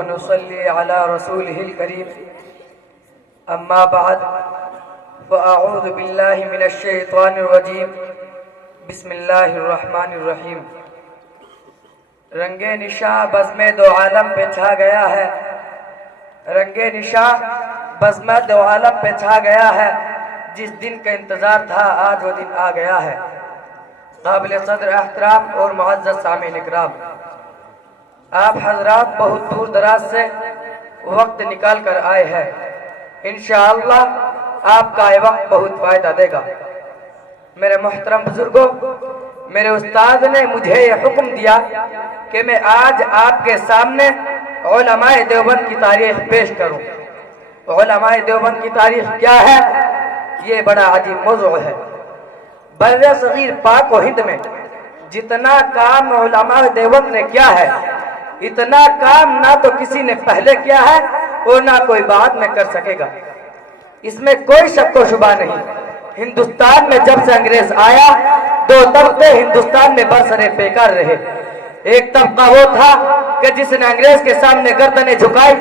ونصلي على رسوله الكريم أما بعد فأعوذ بالله من الشيطان الرجيم بسم الله الرحمن الرحیم۔ رنگ نشاں بزم دو عالم پہ چھا گیا ہے، رنگ نشاں بزم دو عالم پہ چھا گیا ہے، جس دن کا انتظار تھا آج وہ دن آ گیا ہے۔ قابل صدر احترام اور معزز سامعین اکرام، آپ حضرات بہت دور دراز سے وقت نکال کر آئے ہیں، انشاءاللہ آپ کا یہ وقت بہت فائدہ دے گا۔ میرے محترم بزرگوں، میرے استاد نے مجھے یہ حکم دیا کہ میں آج آپ کے سامنے علماء دیوبند کی تاریخ پیش کروں۔ علماء دیوبند کی تاریخ کیا ہے؟ یہ بڑا عجیب موضوع ہے۔ بر صغیر پاک و ہند میں جتنا کام علماء دیوبند نے کیا ہے، اتنا کام نہ تو کسی نے پہلے کیا ہے اور نہ کوئی بعد میں کر سکے گا، اس میں کوئی شک و شبہ نہیں۔ ہندوستان میں جب سے انگریز آیا، دو طبقے ہندوستان میں برسر پیکار رہے۔ ایک طبقہ وہ تھا کہ جس نے انگریز کے سامنے گردنیں جھکائی،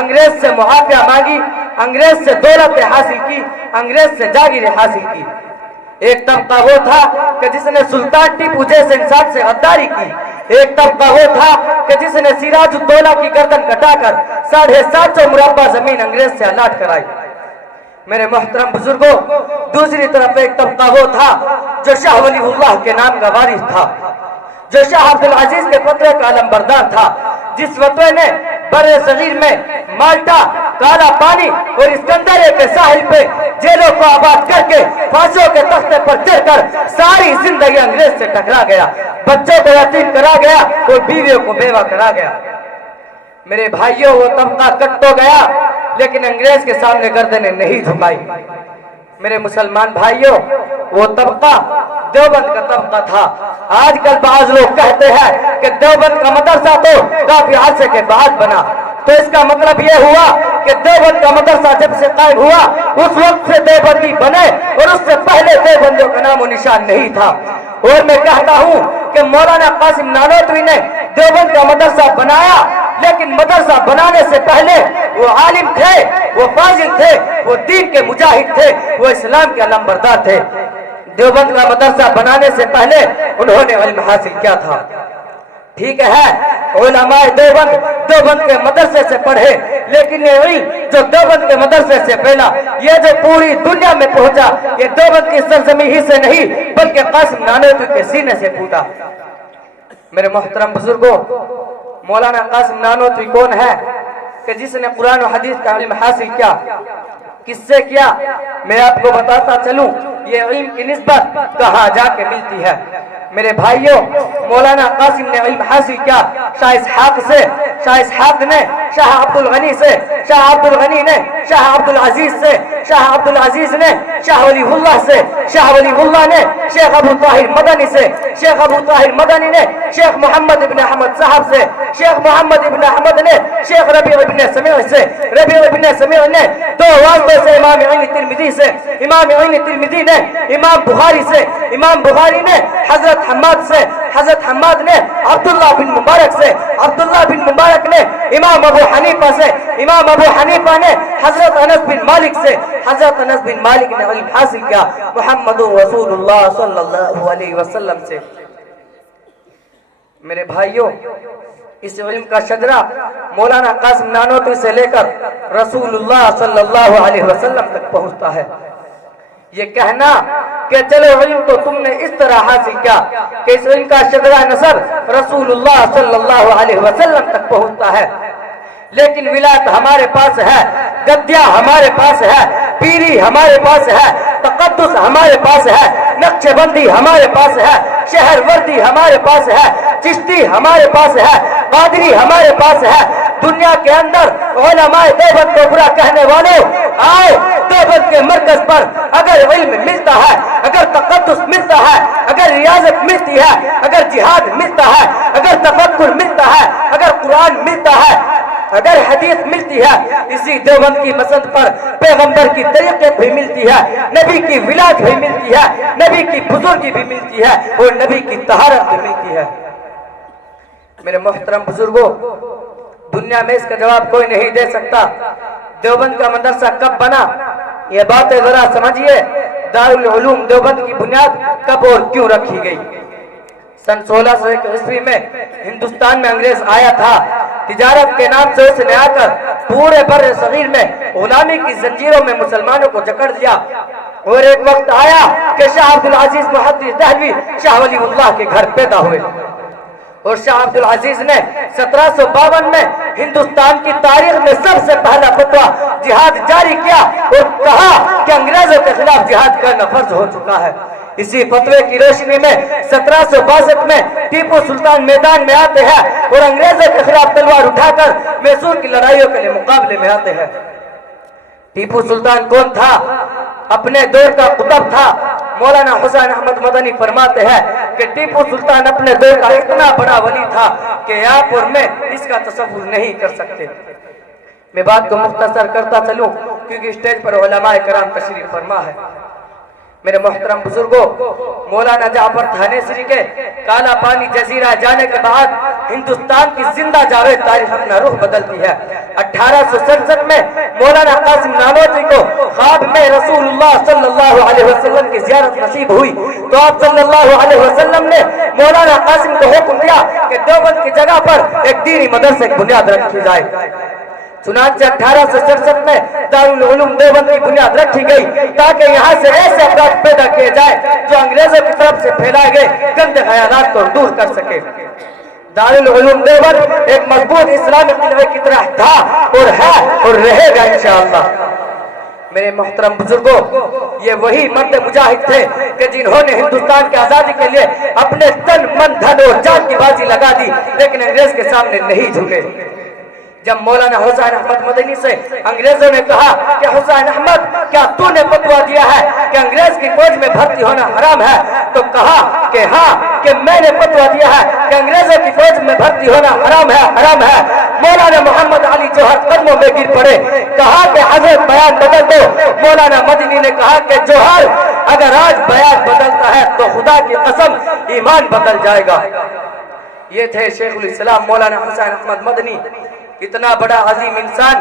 انگریز سے معافیہ مانگی، انگریز سے دولت حاصل کی، انگریز سے جاگیر حاصل کی۔ ایک طبقہ وہ تھا کہ جس نے سلطان ٹیپو جیسے انسان سے غداری کی۔ ایک طبقہ وہ تھا کہ جس نے سراج الدولہ کی گردن کٹا کر 750 مربع زمین انگریز سے الاٹ کرائی۔ میرے محترم بزرگوں، دوسری طرف ایک طبقہ وہ تھا جو شاہ ولی اللہ کے نام کا وارث تھا، جو شاہ عبدالعزیز کے فتوے کا علمبردار تھا، جس فتوے نے بر صغیر میں مالٹا، کالا پانی اور اسکندریہ کے ساحل پہ جیلوں کو آباد کر کے پھانسیوں کے تختے پر چڑھ کر ساری زندگی انگریز سے ٹکرا گیا، بچوں کو یتیم کرا گیا اور بیویوں کو بیوہ کرا گیا۔ میرے بھائیوں، وہ طبقہ کٹ تو گیا لیکن انگریز کے سامنے گردنیں نہیں جھکائی۔ میرے مسلمان بھائیوں، وہ طبقہ دیوبند کا طبقہ تھا۔ آج کل بعض لوگ کہتے ہیں کہ دیوبند کا مدرسہ تو کافی عرصے کے بعد بنا، تو اس کا مطلب یہ ہوا کہ دیوبند کا مدرسہ جب سے قائم ہوا اس وقت سے دیوبندی بنے اور اس سے پہلے دیوبندیوں کا نام و نشان نہیں تھا۔ اور میں کہتا ہوں کہ مولانا قاسم نانوتوی نے دیوبند کا مدرسہ بنایا، لیکن مدرسہ بنانے سے پہلے وہ عالم تھے، وہ فاضل تھے، وہ دین کے مجاہد تھے، وہ اسلام کے علمبردار تھے۔ دیوبند کا مدرسہ بنانے سے پہلے انہوں نے علم حاصل کیا تھا۔ ٹھیک ہے، علماء دیوبند کے مدرسے سے پڑھے، لیکن یہ علم جو دیوبند کے مدرسے سے پھیلا، یہ جو پوری دنیا میں پہنچا، یہ دیوبند کی سرزمین ہی سے نہیں بلکہ قاسم نانوتوی کے سینے سے پھوٹا۔ میرے محترم بزرگوں، مولانا قاسم نانوتوی کون ہے کہ جس نے قرآن و حدیث کا علم حاصل کیا؟ کس سے کیا؟ میں آپ کو بتاتا چلوں یہ علم کی نسبت کہاں جا کے ملتی ہے۔ میرے بھائیوں، مولانا قاسم نے علم حاصل کیا شاہ اسحاق سے، شاہ اسحاق نے شاہ عبدالغنی سے، شاہ عبدالغنی نے شاہ عبدالعزیز سے، شاہ عبدالعزیز نے شاہ ولی اللہ سے، شاہ ولی اللہ نے شیخ ابو طاہر مدنی سے، شیخ ابو طاہر مدنی نے شیخ محمد ابن احمد صاحب سے، شیخ محمد ابن احمد نے شیخ ربیع ابن سمیع سے، ربیع ابن سمیع نے دو واسطے سے امام عین ترمذی سے، امام عین ترمذی نے امام بخاری سے، امام بخاری نے حضرت حماد سے، حضرت حماد نے عبداللہ بن مبارک سے، عبداللہ بن مبارک نے امام ابو حنیفہ سے، امام ابو حنیفہ نے حضرت انس بن مالک سے، حضرت انس بن مالک نے علم حاصل کیا محمد رسول اللہ صلی اللہ علیہ وسلم سے۔ میرے بھائیوں، اس علم کا شجرہ مولانا قاسم نانوتوی سے لے کر رسول اللہ صلی اللہ علیہ وسلم تک پہنچتا ہے۔ یہ کہنا کہ چلو علم تو تم نے اس طرح حاصل کیا کہ اس علم کا شجرہ نصب رسول اللہ صلی اللہ علیہ وسلم تک پہنچتا ہے، لیکن ولایت ہمارے پاس ہے، گدیا ہمارے پاس ہے، پیری ہمارے پاس ہے، تقدس ہمارے پاس ہے، نقش بندی ہمارے پاس ہے، شہر وردی ہمارے پاس ہے، چشتی ہمارے پاس ہے، قادری ہمارے پاس ہے۔ دنیا کے اندر علماء دیوبند کو برا کہنے والوں، آئے دیوبند کے مرکز پر اگر علم ملتا ہے، اگر تقدس ملتا ہے، اگر ریاضت ملتی ہے، اگر جہاد ملتا ہے، اگر تفکر ملتا ہے، اگر قرآن ملتا ہے، اگر حدیث ملتی ہے، اسی دیوبند کی مسند پر پیغمبر کی طریقت بھی ملتی ہے، نبی کی ولایت بھی ملتی ہے، نبی کی بزرگی بھی ملتی ہے اور نبی کی طہارت بھی ملتی ہے۔ میرے محترم بزرگوں، دنیا میں اس کا جواب کوئی نہیں دے سکتا۔ دیوبند کا مدرسہ کب بنا یہ باتیں ذرا سمجھیے۔ دارالعلوم دیوبند کی بنیاد کب اور کیوں رکھی گئی؟ سن 1601 عیسوی میں ہندوستان میں انگریز آیا تھا۔ تجارت کے نام سے اس نے آ کر پورے بر صغیر میں غلامی کی زنجیروں میں مسلمانوں کو جکڑ دیا، اور ایک وقت آیا کہ شاہ عبد العزیز محدث دہلوی شاہ ولی اللہ کے گھر پیدا ہوئے، اور شاہ عبد العزیز نے 1752 میں ہندوستان کی تاریخ میں سب سے پہلا فتویٰ جہاد جاری کیا اور کہا کہ انگریزوں کے خلاف جہاد کرنا فرض ہو چکا ہے۔ اسی فتوے کی روشنی میں 1762 میں ٹیپو سلطان میدان میں آتے ہیں اور انگریزوں کے خلاف تلوار اٹھا کر میسور کی لڑائیوں کے لیے مقابلے میں آتے ہیں۔ ٹیپو سلطان کون تھا؟ اپنے دور کا قطب تھا۔ مولانا حسین احمد مدنی فرماتے ہیں کہ ٹیپو سلطان اپنے دور کا اتنا بڑا ولی تھا کہ آپ اور میں اس کا تصور نہیں کر سکتے۔ میں بات کو مختصر کرتا چلوں کیونکہ اسٹیج پر علماء کرام تشریف فرما ہے۔ میرے محترم بزرگوں، مولانا جعفر تھانیسری کے کالا پانی جزیرہ جانے کے بعد ہندوستان کی زندہ جاوید تاریخ اپنا رخ بدلتی ہے۔ 1867 میں مولانا قاسم نانوتوی کو خواب میں رسول اللہ صلی اللہ علیہ وسلم کی زیارت نصیب ہوئی تو آپ صلی اللہ علیہ وسلم نے مولانا قاسم کو حکم دیا کہ دیوبند کی جگہ پر ایک دینی مدرسے کی بنیاد رکھی جائے۔ چنانچہ 1867 میں دارالعلوم دیوبند کی بنیاد رکھی گئی تاکہ یہاں سے ایسے افراد پیدا کیے جائے جو انگریزوں کی طرف سے پھیلائے گئے گندے خیالات کو دور کر سکے۔ دارالعلوم دیوبند ایک مضبوط اسلامی قلعے کی طرح تھا اور ہے اور رہے گا انشاءاللہ۔ میرے محترم بزرگوں، یہ وہی مرد مجاہد تھے کہ جنہوں نے ہندوستان کی آزادی کے لیے اپنے تن من دھن اور جان کی بازی لگا دی لیکن انگریز کے سامنے نہیں جھکے۔ جب مولانا حسین احمد مدنی سے انگریزوں نے کہا کہ حسین احمد کیا تو نے فتویٰ دیا ہے کہ انگریز کی فوج میں بھرتی ہونا حرام ہے، تو کہا کہ ہاں کہ میں نے فتویٰ دیا ہے کہ انگریزوں کی فوج میں بھرتی ہونا حرام ہے۔ مولانا محمد علی جوہر قدموں میں گر پڑے، کہا کہ حضرت بیان بدل دو۔ مولانا مدنی نے کہا کہ جوہر اگر آج بیان بدلتا ہے تو خدا کی قسم ایمان بدل جائے گا۔ یہ تھے شیخ الاسلام مولانا حسین احمد مدنی، اتنا بڑا عظیم انسان،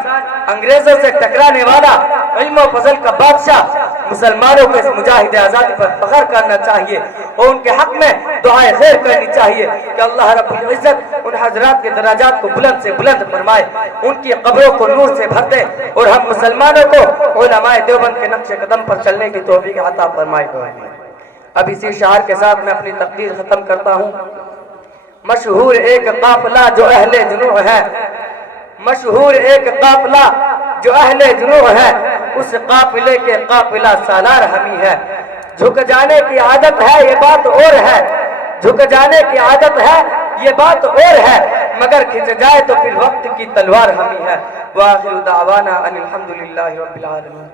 انگریزوں سے ٹکرانے والا، علم و فضل کا بادشاہ۔ مسلمانوں کو اس مجاہد آزادی پر فخر کرنا چاہیے اور ان کے حق میں دعائیں خیر کرنی چاہیے کہ اللہ رب العزت ان حضرات کے درجات کو بلند سے بلند فرمائے، ان کی قبروں کو نور سے بھر دے اور ہم مسلمانوں کو علماء دیوبند کے نقش قدم پر چلنے کی توفیق عطا فرمائے۔ اب اسی شعر کے ساتھ میں اپنی تقریر ختم کرتا ہوں۔ مشہور ایک قافلہ جو اہل جنوح ہے، مشہور ایک قافلہ جو اہل جنوح ہے، اس قافلے کے قافلہ سالار ہمی ہے۔ جھک جانے کی عادت ہے یہ بات اور ہے، جھک جانے کی عادت ہے یہ بات اور ہے، مگر کھنچ جائے تو پھر وقت کی تلوار ہمی ہے۔ وآخر دعوانا ان الحمدللہ رب العالمین۔